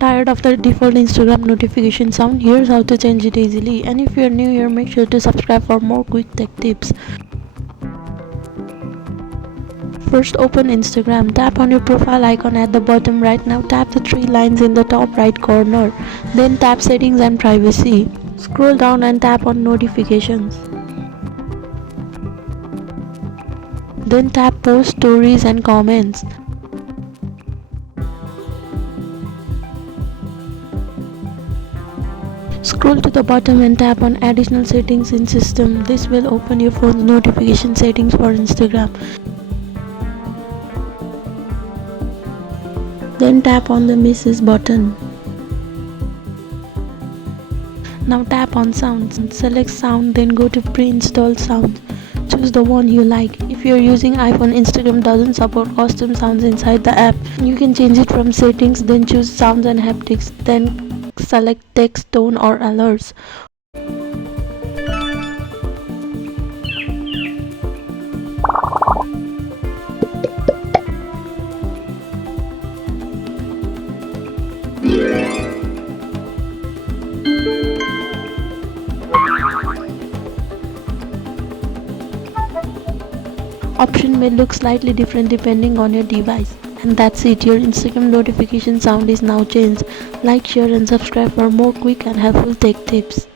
Tired of the default Instagram notification sound? Here's how to change it easily. And if you're new here, make sure to subscribe for more quick tech tips. First, open Instagram. Tap on your profile icon at the bottom right. Now tap the three lines in the top right corner. Then tap settings and privacy. Scroll down and tap on notifications. Then tap post, stories and comments. Scroll to the bottom and tap on additional settings in system. This will open your phone's notification settings for Instagram. Then tap on the Messages button. Now tap on sounds. Select sound, then go to pre-installed sounds. Choose the one you like. If you're using iPhone, Instagram doesn't support custom sounds inside the app. You can change it from settings, then choose sounds and haptics. Then select text, tone or alerts. Option may look slightly different depending on your device. And that's it, your Instagram notification sound is now changed. Like, share and subscribe for more quick and helpful tech tips.